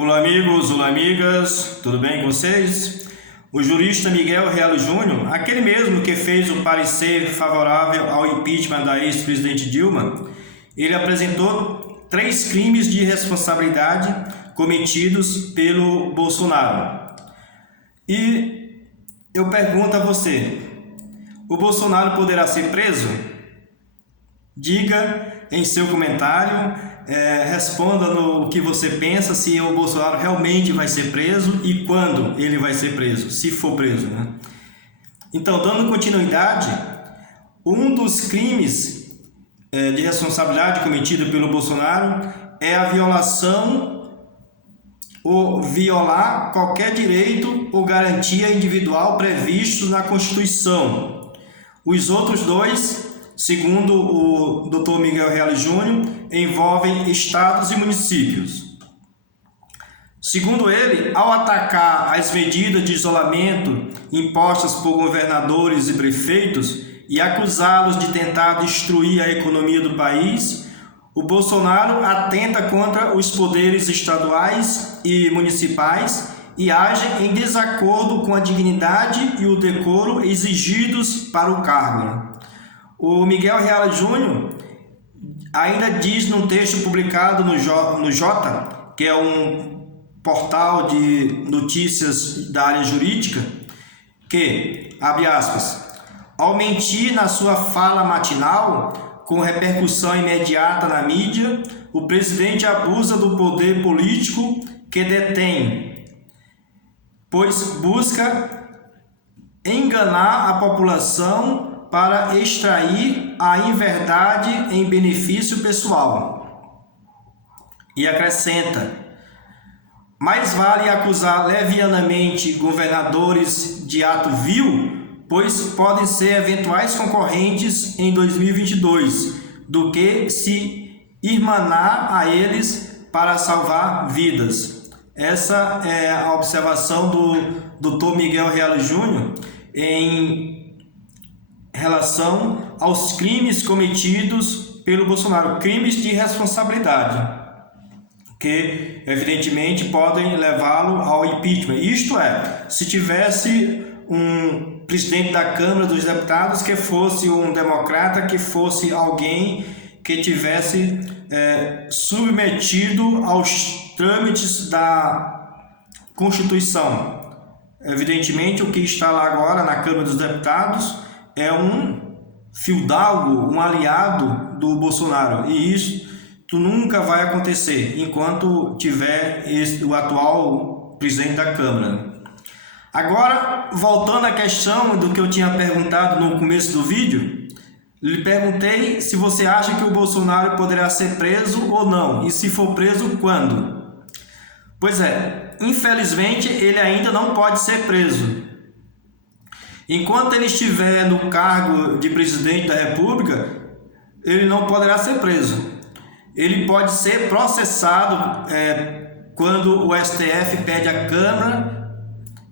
Olá amigos, olá amigas, tudo bem com vocês? O jurista Miguel Reale Júnior, aquele mesmo que fez o parecer favorável ao impeachment da ex-presidente Dilma, ele apresentou 3 crimes de responsabilidade cometidos pelo Bolsonaro. E eu pergunto a você, o Bolsonaro poderá ser preso? Diga em seu comentário, responda no que você pensa, se o Bolsonaro realmente vai ser preso e quando ele vai ser preso, se for preso, né? Então, dando continuidade, um dos crimes de responsabilidade cometido pelo Bolsonaro é a violação ou violar qualquer direito ou garantia individual previstos na Constituição. Os outros dois, segundo o Dr. Miguel Reale Júnior, envolvem estados e municípios. Segundo ele, ao atacar as medidas de isolamento impostas por governadores e prefeitos e acusá-los de tentar destruir a economia do país, o Bolsonaro atenta contra os poderes estaduais e municipais e age em desacordo com a dignidade e o decoro exigidos para o cargo. O Miguel Reale Júnior ainda diz num texto publicado no Jota, que é um portal de notícias da área jurídica, que, abre aspas, ao mentir na sua fala matinal, com repercussão imediata na mídia, o presidente abusa do poder político que detém, pois busca enganar a população para extrair a inverdade em benefício pessoal. E acrescenta: mais vale acusar levianamente governadores de ato vil, pois podem ser eventuais concorrentes em 2022, do que se irmanar a eles para salvar vidas. Essa é a observação do Dr. Miguel Reale Júnior em relação aos crimes cometidos pelo Bolsonaro, crimes de responsabilidade, que evidentemente podem levá-lo ao impeachment. Isto é, se tivesse um presidente da Câmara dos Deputados que fosse um democrata, que fosse alguém que tivesse submetido aos trâmites da Constituição. Evidentemente, o que está lá agora na Câmara dos Deputados é um fidalgo, um aliado do Bolsonaro, e isso nunca vai acontecer enquanto tiver o atual presidente da Câmara. Agora, voltando à questão do que eu tinha perguntado no começo do vídeo, lhe perguntei se você acha que o Bolsonaro poderá ser preso ou não, e se for preso, quando? Pois é, infelizmente ele ainda não pode ser preso. Enquanto ele estiver no cargo de presidente da República, ele não poderá ser preso. Ele pode ser processado quando o STF pede à Câmara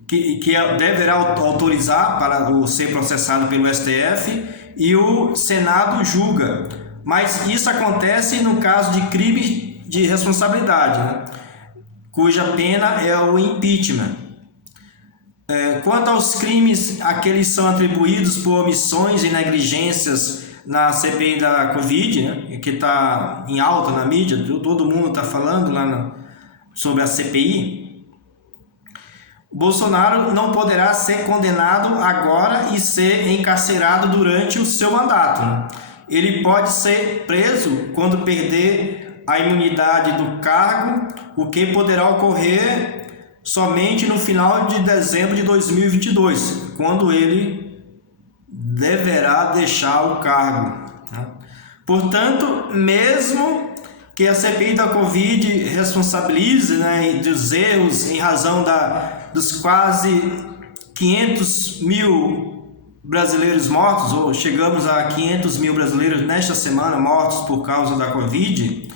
que deverá autorizar para ser processado pelo STF e o Senado julga. Mas isso acontece no caso de crime de responsabilidade, né? Cuja pena é o impeachment. Quanto aos crimes a que eles são atribuídos por omissões e negligências na CPI da Covid, né, que está em alta na mídia, todo mundo está falando lá sobre a CPI, Bolsonaro não poderá ser condenado agora e ser encarcerado durante o seu mandato, né? Ele pode ser preso quando perder a imunidade do cargo, o que poderá ocorrer somente no final de dezembro de 2022, quando ele deverá deixar o cargo, né? Portanto, mesmo que a CPI da Covid responsabilize, né, dos erros em razão dos quase 500 mil brasileiros mortos, ou chegamos a 500 mil brasileiros nesta semana mortos por causa da Covid,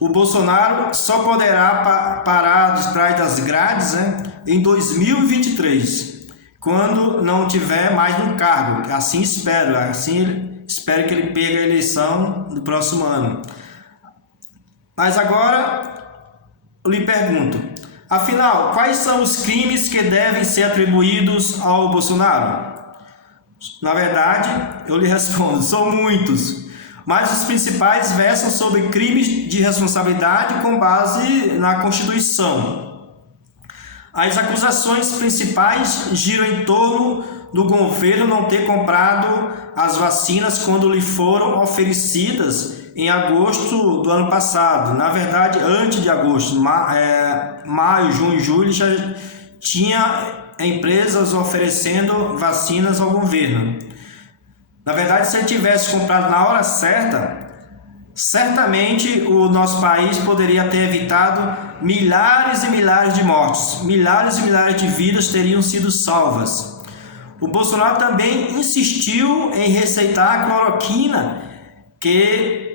o Bolsonaro só poderá parar de trás das grades, né, em 2023, quando não tiver mais no cargo. Assim espero que ele pegue a eleição do próximo ano. Mas agora lhe pergunto, afinal, quais são os crimes que devem ser atribuídos ao Bolsonaro? Na verdade, eu lhe respondo, são muitos, mas os principais versam sobre crimes de responsabilidade com base na Constituição. As acusações principais giram em torno do governo não ter comprado as vacinas quando lhe foram oferecidas em agosto do ano passado. Na verdade, antes de agosto, maio, junho, julho, já tinha empresas oferecendo vacinas ao governo. Na verdade, se ele tivesse comprado na hora certa, certamente o nosso país poderia ter evitado milhares e milhares de mortes, milhares e milhares de vidas teriam sido salvas. O Bolsonaro também insistiu em receitar a cloroquina, que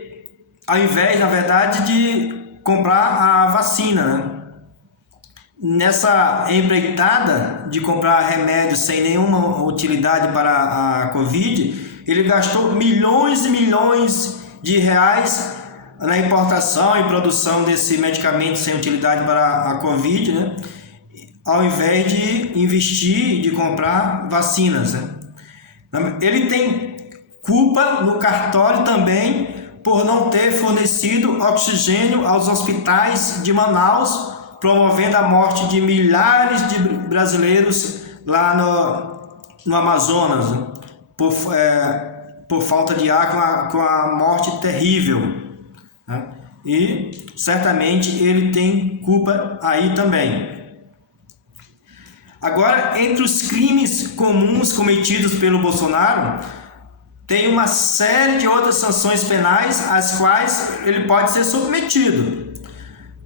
ao invés, na verdade, de comprar a vacina, né? Nessa empreitada de comprar remédios sem nenhuma utilidade para a Covid, ele gastou milhões e milhões de reais na importação e produção desse medicamento sem utilidade para a Covid, né? Ao invés de investir, de comprar vacinas, né? Ele tem culpa no cartório também por não ter fornecido oxigênio aos hospitais de Manaus, promovendo a morte de milhares de brasileiros lá no Amazonas, né? Por falta de ar, com a morte terrível, né? E certamente ele tem culpa aí também. Agora, entre os crimes comuns cometidos pelo Bolsonaro, tem uma série de outras sanções penais às quais ele pode ser submetido.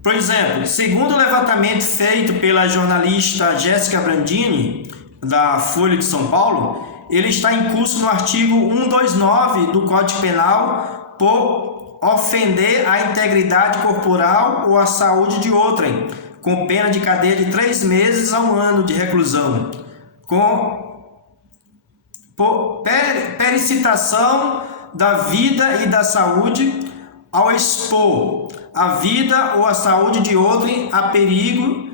Por exemplo, segundo o levantamento feito pela jornalista Jéssica Brandini, da Folha de São Paulo, ele está em curso no artigo 129 do Código Penal por ofender a integridade corporal ou a saúde de outrem, com pena de cadeia de 3 meses a 1 ano de reclusão, por pericitação da vida e da saúde ao expor a vida ou a saúde de outrem a perigo,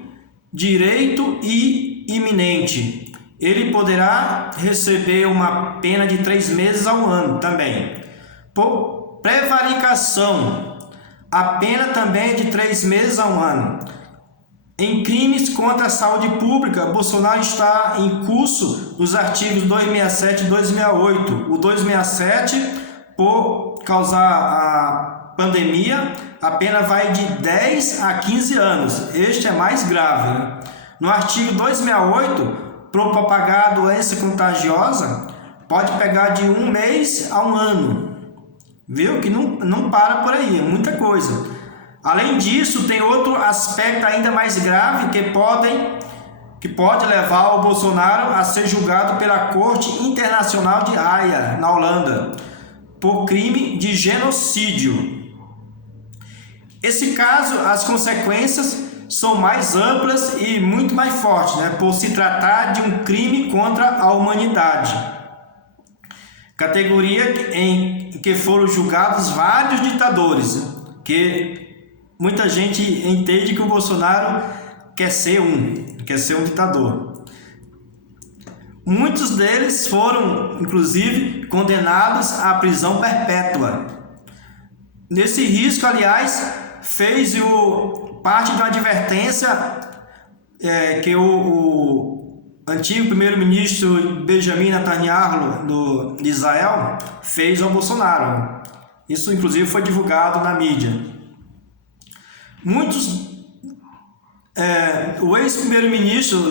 direito e iminente. Ele poderá receber uma pena de 3 meses a 1 ano também. Por prevaricação, a pena também é de 3 meses a 1 ano. Em crimes contra a saúde pública, Bolsonaro está em curso nos artigos 267 e 268. O 267, por causar a pandemia, a pena vai de 10 a 15 anos. Este é mais grave, né? No artigo 268, para propagar a doença contagiosa, pode pegar de 1 mês a 1 ano. Viu? Que não para por aí, é muita coisa. Além disso, tem outro aspecto ainda mais grave que pode levar o Bolsonaro a ser julgado pela Corte Internacional de Haia, na Holanda, por crime de genocídio. Esse caso, as consequências são mais amplas e muito mais fortes, né? Por se tratar de um crime contra a humanidade. Categoria em que foram julgados vários ditadores, que muita gente entende que o Bolsonaro quer ser um ditador. Muitos deles foram, inclusive, condenados à prisão perpétua. Nesse risco, aliás, fez parte de uma advertência que o antigo primeiro-ministro Benjamin Netanyahu de Israel fez ao Bolsonaro. Isso, inclusive, foi divulgado na mídia. O ex-primeiro-ministro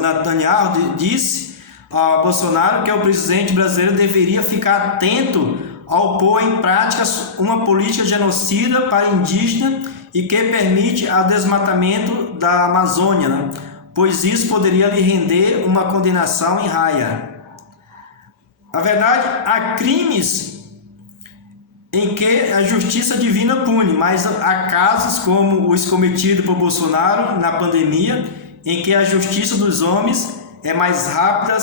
Netanyahu disse a Bolsonaro que o presidente brasileiro deveria ficar atento ao pôr em prática uma política genocida para indígena e que permite o desmatamento da Amazônia, né? Pois isso poderia lhe render uma condenação em Haia. Na verdade, há crimes em que a justiça divina pune, mas há casos como os cometidos por Bolsonaro na pandemia, em que a justiça dos homens é mais rápida,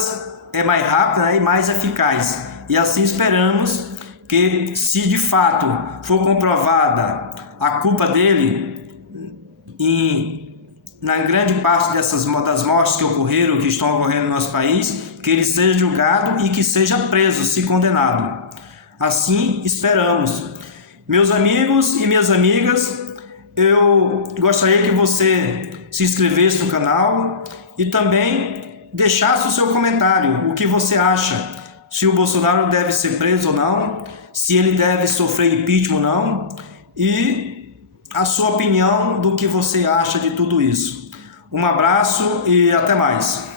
né, e mais eficaz. E assim esperamos que, se de fato for comprovada a culpa dele, na grande parte das mortes que ocorreram, que estão ocorrendo no nosso país, que ele seja julgado e que seja preso, se condenado. Assim esperamos. Meus amigos e minhas amigas, eu gostaria que você se inscrevesse no canal e também deixasse o seu comentário, o que você acha, se o Bolsonaro deve ser preso ou não, se ele deve sofrer impeachment ou não, e a sua opinião do que você acha de tudo isso. Um abraço e até mais.